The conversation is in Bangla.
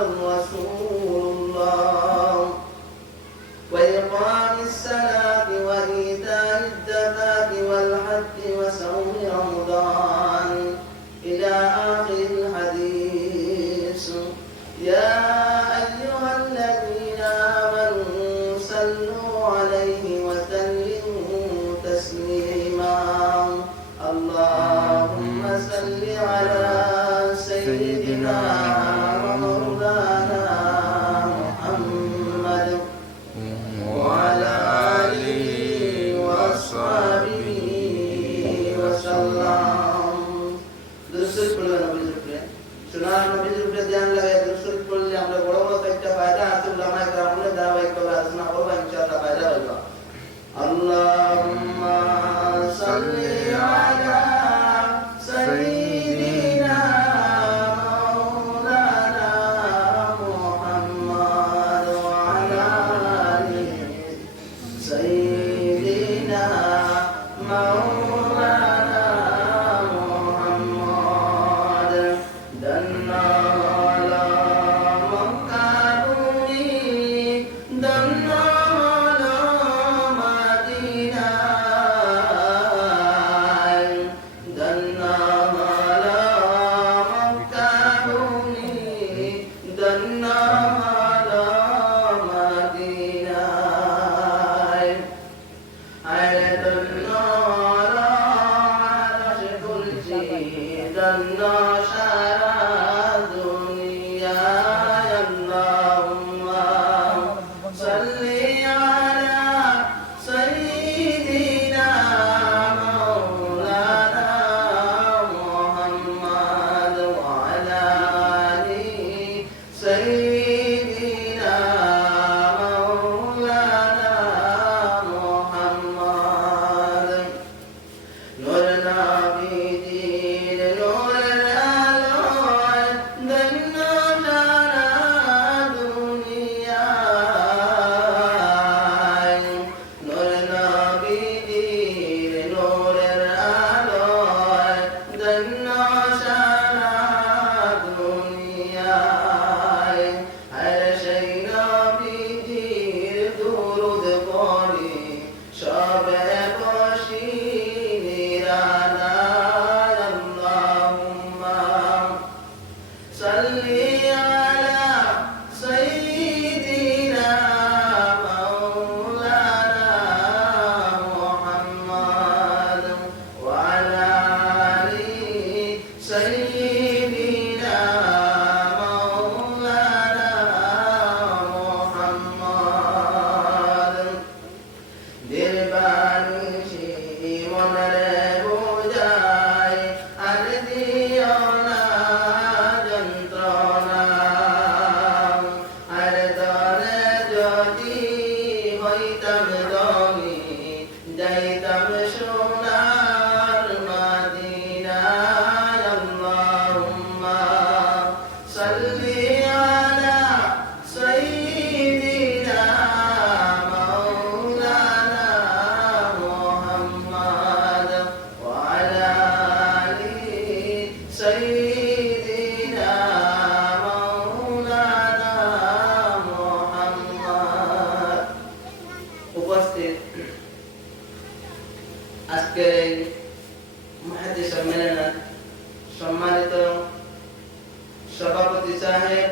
رسول الله وإقام الصلاة وإيتاء الزكاة والحج وصوم رمضان إلى آخر الحديث. يا أيها الذين آمنوا صلوا عليه وسلموا تسليما. اللهم صل على سيدنا ومولانا محمد وعلى آله وأصحابه وسلم. দুরূদ পড়লে নবীর উপরে সুনার নবীর উপরে ধ্যান লাগায় দুরূদ পড়লে আমরা বড় বড় কয়েকটা ফায়দা আছে উলামায়ে কেরামের ধারাবাহিকভাবে আলোচনা করব, ইনশাআল্লাহ ফায়দা হইব। আল্লাহুম্মা সাল্লি আলা সাইয়্যিদিনা মাওলানা মুহাম্মদ ওয়া আলা আলি সাইয়্যিদিনা মাওলানা মুহাম্মদ দান্না আলা মক্কাতুনি দান্না আলা মাদিনা দান্না আলা মক্কাতুনি দান্না আলা মাদিনা আরে দান্না আলা আরশ কুরসি দান্না সারা দুনিয়া। আল্লাহুম্মা সাল্লি আলা সাইয়্যিদিনা মাওলানা মুহাম্মদ ওয়া আলা আলি সাইয়্যিদিনা মাওলানা মুহাম্মদ। নূর নবীজির নূরের আলোয় ধন্য সারা দুনিয়ায়। নূর নবীজির নূরের আলোয় ধন্য সারা দুনিয়ায়। আর সেই নবীজির দুরূদ পড়ি সবে বসি নিরালায়। আল্লাহুম্মা সাল্লি আলা সাইয়্যিদিনা মাওলানা মুহাম্মদ ওয়া আলা আলি সাইয়্যিদিনা মাওলানা মুহাম্মদ। দিলবানিশি মনরে বোঝাই আর দিও না যন্ত্রণা। আর দরে যদি হইতাম ধনী যাইতাম সোনার মাদিনায়। আল্লাহুম্মা সাল্লি আলা সাইয়্যিদিনা মাওলানা মুহাম্মদ ওয়া আলা আলি সাইয়্যিদিনা মাওলানা মুহাম্মদ। উপস্থিত আজকের এই মুহাদ্দিস সম্মেলনের সম্মানিত সভাপতি সাহেব